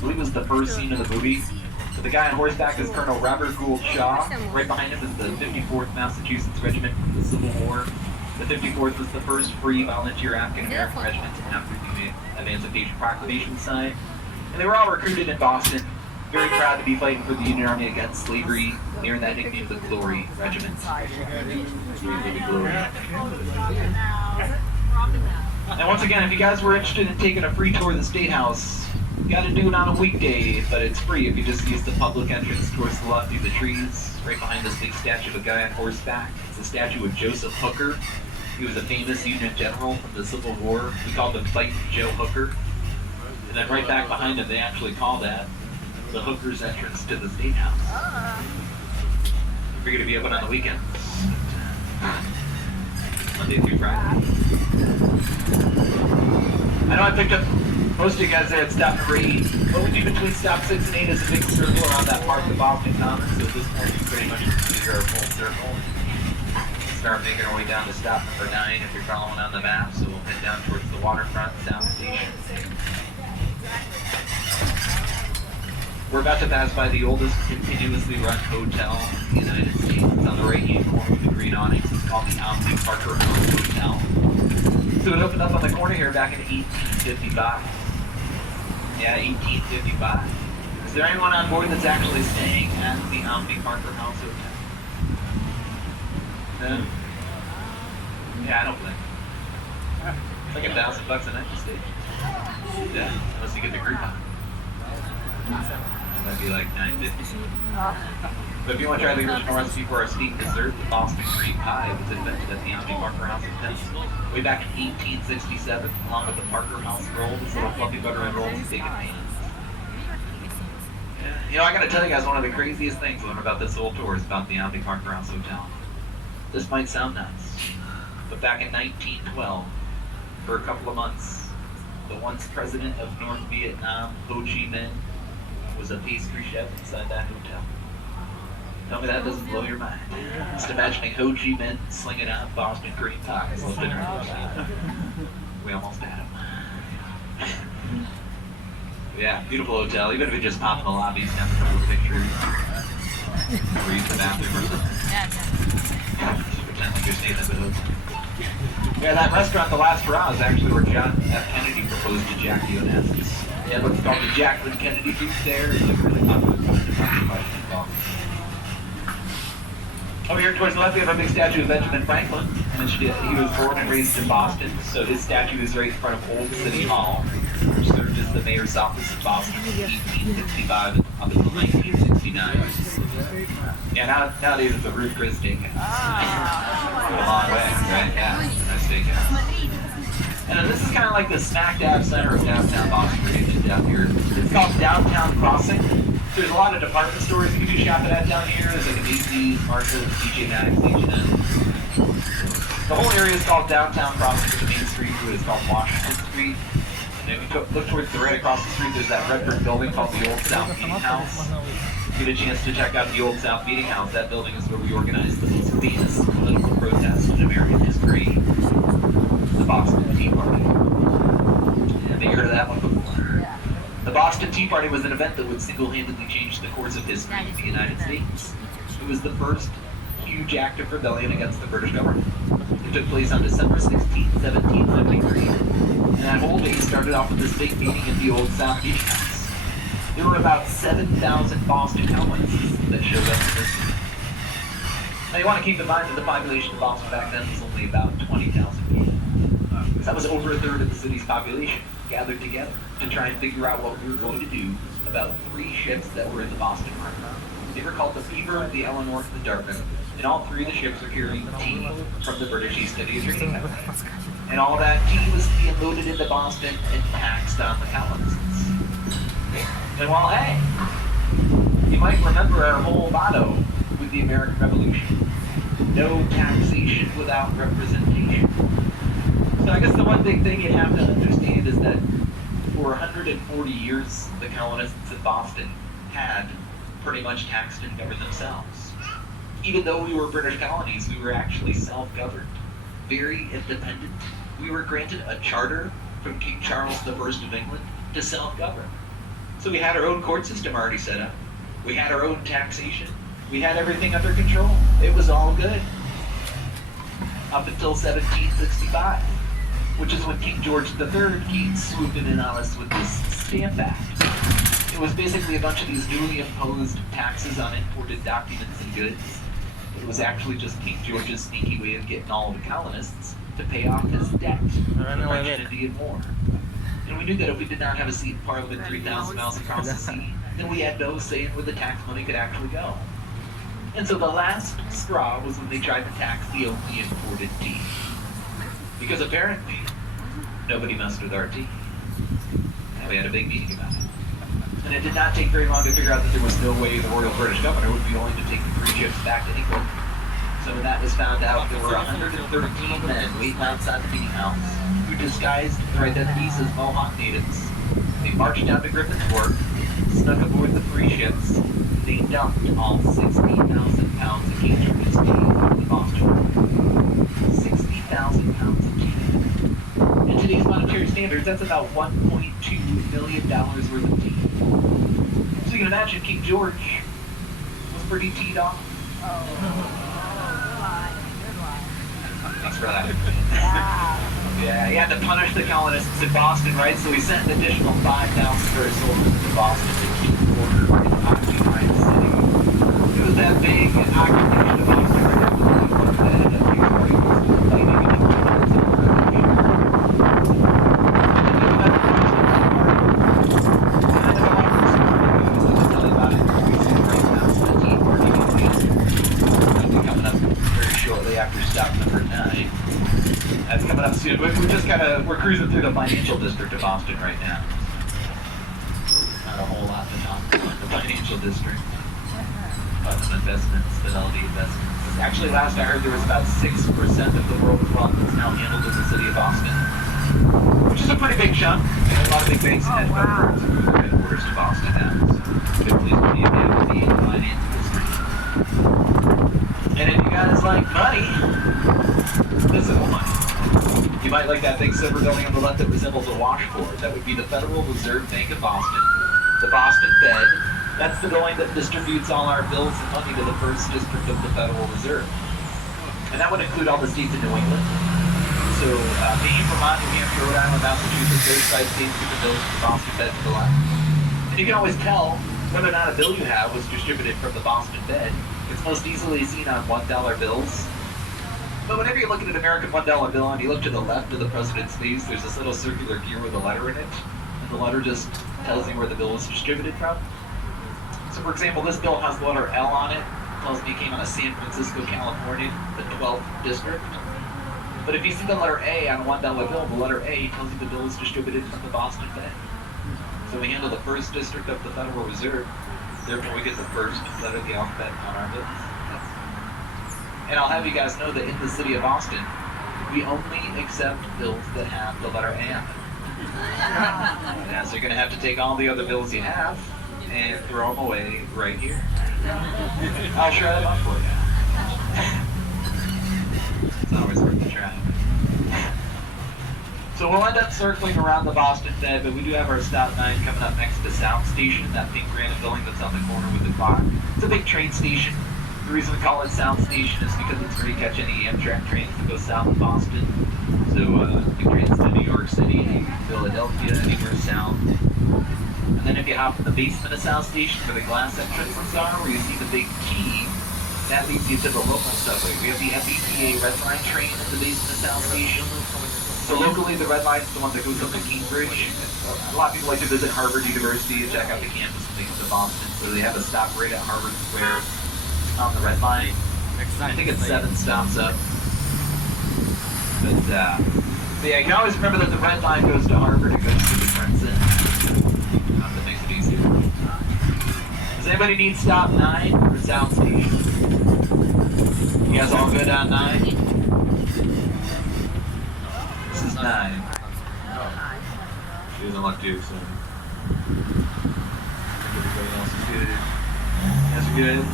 believe it was the first scene of the movie. So the guy on horseback is Colonel Robert Gould Shaw. Right behind him is the 54th Massachusetts Regiment from the Civil War. The 54th was the first free volunteer African-American regiment after the Emancipation Proclamation signed. And they were all recruited in Boston. Very proud to be fighting for the Union Army against slavery. They earned that nickname, the Glory Regiment. And once again, if you guys were interested in taking a free tour of the State House, you got to do it on a weekday, but it's free if you just use the public entrance towards the left through the trees. Right behind this big statue of a guy on horseback. It's a statue of Joseph Hooker. He was a famous Union general from the Civil War. We called him Fighting Joe Hooker. And then right back behind him, they actually call that the Hooker's entrance to the State House. We're going to be open on the weekends. Monday through Friday. I know I picked up most of you guys there at stop number 8. What we do between stop 6 and 8 is a big circle around that part of the Boston Commons. So at this point, we pretty much consider our full circle. Start making our way down to stop number 9 if you're following on the map. So we'll head down towards the waterfront South Station. We're about to pass by the oldest continuously run hotel in the United States. It's on the right-hand corner with the green awnings. It's called the Omni Parker House Hotel. So it opened up on the corner here back in 1855. Yeah, 1855. Is there anyone on board that's actually staying at the Omni Parker House Hotel? No? Yeah, I don't blame you. It's like $1,000 a night to stay. Yeah, unless you get the group on. That'd be like $9.50. But if you want to try the original recipe for our steamed dessert, the Boston cream pie was invented at the Omni Parker House Hotel way back in 1867, along with the Parker House rolls, little fluffy butter and rolls, bacon pans. Yeah. You know, I gotta tell you guys, one of the craziest things about this whole tour is about the Omni Parker House Hotel. This might sound nuts, but back in 1912, for a couple of months, the once president of North Vietnam, Ho Chi Minh, was a pastry chef inside that hotel. Tell me that doesn't blow your mind. Just imagining Ho Chi Minh slinging out Boston cream pies left in her. We almost had him. Yeah, beautiful hotel. Even if you just pop in the lobby, snap a couple of pictures, or use the bathroom or something. Just pretend like you're staying at the hotel. Yeah, that restaurant, The Last Hurrah, is actually where John F. Kennedy proposed to Jackie Onassis. Yeah, what's called the Jacqueline Kennedy booth there. It's like a really popular food in Boston. Over here towards the left, we have a big statue of Benjamin Franklin. And he was born and raised in Boston, so his statue is right in front of Old City Hall, which served as the mayor's office in Boston from 1865 up until 1969. Yeah, nowadays it's a Ruth Chris steakhouse. A long way, right? Yeah, nice steakhouse. And this is kind of like the smack dab center of downtown Boston, where you get down here. It's called Downtown Crossing. There's a lot of department stores you can do shopping at down here. There's like a Macy's, Marshalls, TJ Maxx, H&M. The whole area is called Downtown Crossing, but the main street to it is called Washington Street. And if you look towards the right across the street, there's that red brick building called the Old South Meeting House. Get a chance to check out the Old South Meeting House. That building is where we organized the most famous political protest in American history, the Boston Tea Party. Have you heard of that one before? The Boston Tea Party was an event that would single-handedly change the course of history in the United States. It was the first huge act of rebellion against the British government. It took place on December 16, 1773. And that whole day started off with this big meeting at the Old South Meeting House. There were about 7,000 Boston colonists that showed up to this meeting. Now you want to keep in mind that the population of Boston back then was only about 20,000 people. That was over a third of the city's population gathered together to try and figure out what we were going to do about 3 ships that were in the Boston Harbor. They were called the Beaver, the Eleanor, and the Darwin, and all 3 of the ships were carrying tea from the British East India Trading Company. And all that tea was being loaded into Boston and taxed on the colonists. And while, hey, you might remember our whole motto with the American Revolution: no taxation without representation. So I guess the one big thing you have to understand is that for 140 years, the colonists in Boston had pretty much taxed and governed themselves. Even though we were British colonies, we were actually self-governed, very independent. We were granted a charter from King Charles I of England to self-govern. So we had our own court system already set up. We had our own taxation. We had everything under control. It was all good. Up until 1765, which is when King George III came swooping in on us with this Stamp Act. It was basically a bunch of these newly imposed taxes on imported documents and goods. It was actually just King George's sneaky way of getting all the colonists to pay off his debt in the French and Indian War. And we knew that if we did not have a seat in Parliament 3,000 miles across the sea, then we had no say in where the tax money could actually go. And so the last straw was when they tried to tax the only imported tea. Because apparently, nobody messed with our tea. And we had a big meeting about it. And it did not take very long to figure out that there was no way the Royal British Governor would be willing to take the 3 ships back to England. So when that was found out, there were 113 men waiting outside the meeting house who disguised their identities as Mohawk natives. They marched down to Griffin's Wharf, snuck aboard the 3 ships. They dumped all 60,000 pounds of King George's tea in Boston. 60,000 pounds of tea. In today's monetary standards, that's about $1.2 million worth of tea. So you can imagine King George was pretty teed off. Thanks for that. Yeah, he had to punish the colonists in Boston, right? So he sent an additional 5,000 for his soldiers to Boston to keep order in the occupied city. It was that big occupation of Boston right after the War that King George was fighting in England. Coming up very shortly after stop number 9. That's coming up soon. We're cruising through the financial district of Boston right now. Not a whole lot to talk about the financial district. But some investments, Fidelity Investments. Actually, last I heard there was about 6% of the world's wealth that's now handled in the city of Boston, which is a pretty big chunk. A lot of big banks and hedge fund firms are headquarters to Boston now. So good place to be in the finance district. And if you guys like money, this is money. You might like that big silver building on the left that resembles a washboard. That would be the Federal Reserve Bank of Boston. The Boston Fed. That's the building that distributes all our bills and money to the first district of the Federal Reserve. And that would include all the states in New England. So Maine, Vermont, New Hampshire, Rhode Island, Massachusetts, those 5 states get the bills to the Boston Fed to the left. And you can always tell whether or not a bill you have was distributed from the Boston Fed. It's most easily seen on $1 bills. But whenever you look at an American $1 bill and you look to the left of the president's face, there's this little circular gear with a letter in it. And the letter just tells you where the bill was distributed from. So for example, this bill has the letter L on it. Tells me it came out of San Francisco, California, the 12th district. But if you see the letter A on a $1 bill, the letter A tells you the bill is distributed from the Boston Fed. So we handle the first district of the Federal Reserve. Therefore, we get the first letter of the alphabet on our bills. And I'll have you guys know that in the city of Boston, we only accept bills that have the letter A on them. Yeah, so you're going to have to take all the other bills you have and throw them away right here. I'll shred them up for you. It's always worth a try. So we'll end up circling around the Boston Fed, but we do have our stop 9 coming up next to Sound Station, that pink granite building that's on the corner with the clock. It's a big train station. The reason we call it Sound Station is because it's where you catch any Amtrak trains that go south of Boston. So the trains to New York City, Philadelphia, anywhere south. And then if you hop in the basement of Sound Station where the glass entrances are, where you see the big T, that leads you to the local subway. We have the FETA Red Line train in the basement of Sound Station. So locally, the Red Line is the one that goes up to Cambridge. A lot of people like to visit Harvard University and check out the campus when they come to Boston. So they have a stop right at Harvard Square on the Red Line. I think it's 7 stops up. But yeah, you can always remember that the Red Line goes to Harvard, it goes to the Princeton. That makes it easier. Does anybody need stop 9 or Sound Station? You guys all good on 9? This is 9. She doesn't look too soon. Everybody else is good. You guys are good?